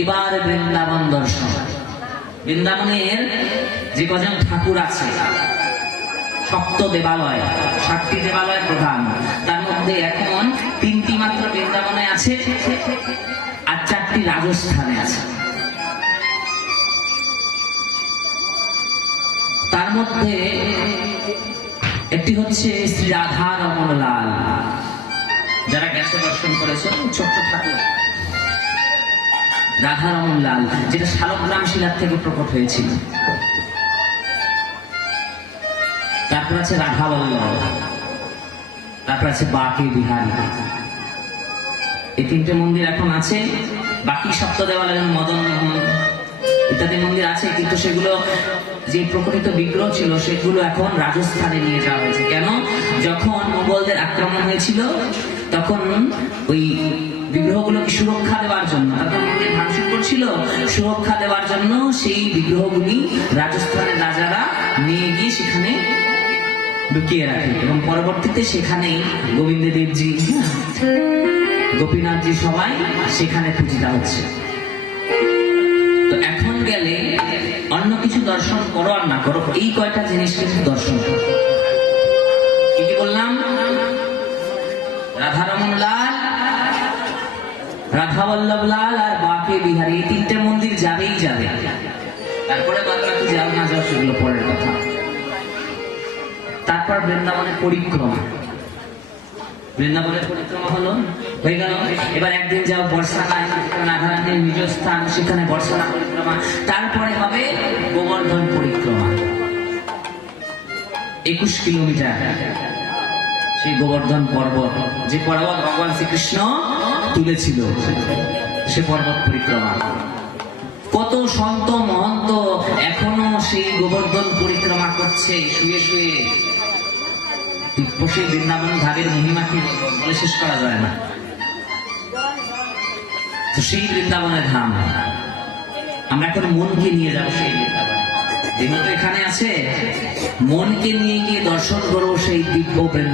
এবার বৃন্দাবন দর্শন। বৃন্দাবনের যে কজন ঠাকুর আছে, সপ্ত দেবালয়, 7টি দেবালয় প্রধান, তার মধ্যে এখন 3টি মাত্র বৃন্দাবনে আছে আর 4টি রাজস্থানে আছে। তার মধ্যে একটি হচ্ছে শ্রী রাধা রমন লাল, যারা গেছে দর্শন করেছে, ছোট্ট ঠাকুর রাধা রমন লাল, যেটা শালগ্রাম শিলার থেকে প্রকট হয়েছিল। তারপর আছে রাধা বল্লভ, তারপর আছে বাকে বিহারী। এই 3টে মন্দির এখন আছে। বাকি সপ্ত দেবালয় মদন মোহন ইত্যাদি মন্দির আছে, কিন্তু সেগুলো যে প্রকটিত বিগ্রহ ছিল সেগুলো এখন রাজস্থানে নিয়ে যাওয়া হয়েছে। কেন? যখন মোগলদের আক্রমণ হয়েছিল তখন ওই বিগ্রহগুলোকে সুরক্ষা দেওয়ার জন্য, তখন মন্দির ভাঙচুর করছিল, সুরক্ষা দেওয়ার জন্য সেই বিগ্রহগুলি রাজস্থানের রাজারা নিয়ে গিয়ে সেখানে লুকিয়ে রাখে এবং পরবর্তীতে সেখানেই গোবিন্দ দেবজি, গোপীনাথজি সবাই সেখানে পূজিতা হচ্ছে। তো এখন গেলে অন্য কিছু দর্শন করো আর না করো, এই কয়টা জিনিস কিন্তু দর্শন করো। কি কি বললাম? রাধারমন লাল, রাধা বল্লভ লাল আর বাকে বিহারী, এই 3টে মন্দির যাবেই যাবে। তারপরে বাদ বাকি যাও না যাও সেগুলো পরের কথা। তারপর বৃন্দাবনের পরিক্রমা। বৃন্দাবনের পরিক্রমা হলো হয়ে গেল। এবার একদিন যাও বর্ষানায়, রাধারানীর নিজ স্থান, সেখানে বর্ষানা পরিক্রমা। তারপরে হবে গোবর্ধন পরিক্রমা, 21 কিলোমিটার। সেই গোবর্ধন পর্বত, যে পর্বত ভগবান শ্রীকৃষ্ণ তুলেছিল, সে পর্বত পরিক্রমা। কত সন্ত মহন্ত এখনো সেই গোবর্ধন পরিক্রমা করছে শুয়ে শুয়ে। সেই বৃন্দাবন ধামের মহিমাকে বলে শেষ করা যায় না। তো সেই বৃন্দাবনের ধাম আমরা এখন মনকে নিয়ে যাবো সেই বৃন্দাবন। দেহ তো এখানে আছে, মনকে নিয়ে গিয়ে দর্শন করবো সেই দিব্য বৃন্দাবন।